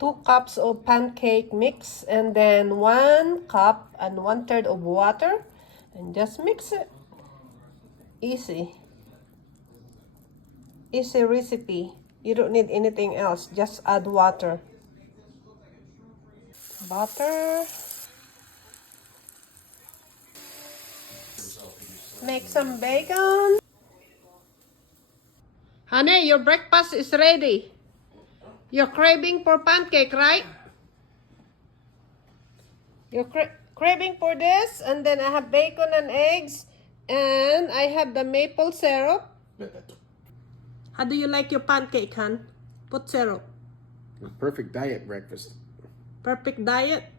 2 cups of pancake mix, and then 1 cup and 1/3 of water, and just mix it. Easy recipe. You don't need anything else, just add water, butter, make some bacon. Honey, your breakfast is ready. You're craving for pancake, right? You're craving for this, and then I have bacon and eggs, and I have the maple syrup. How do you like your pancake, hon? Put syrup. Perfect diet breakfast. Perfect diet.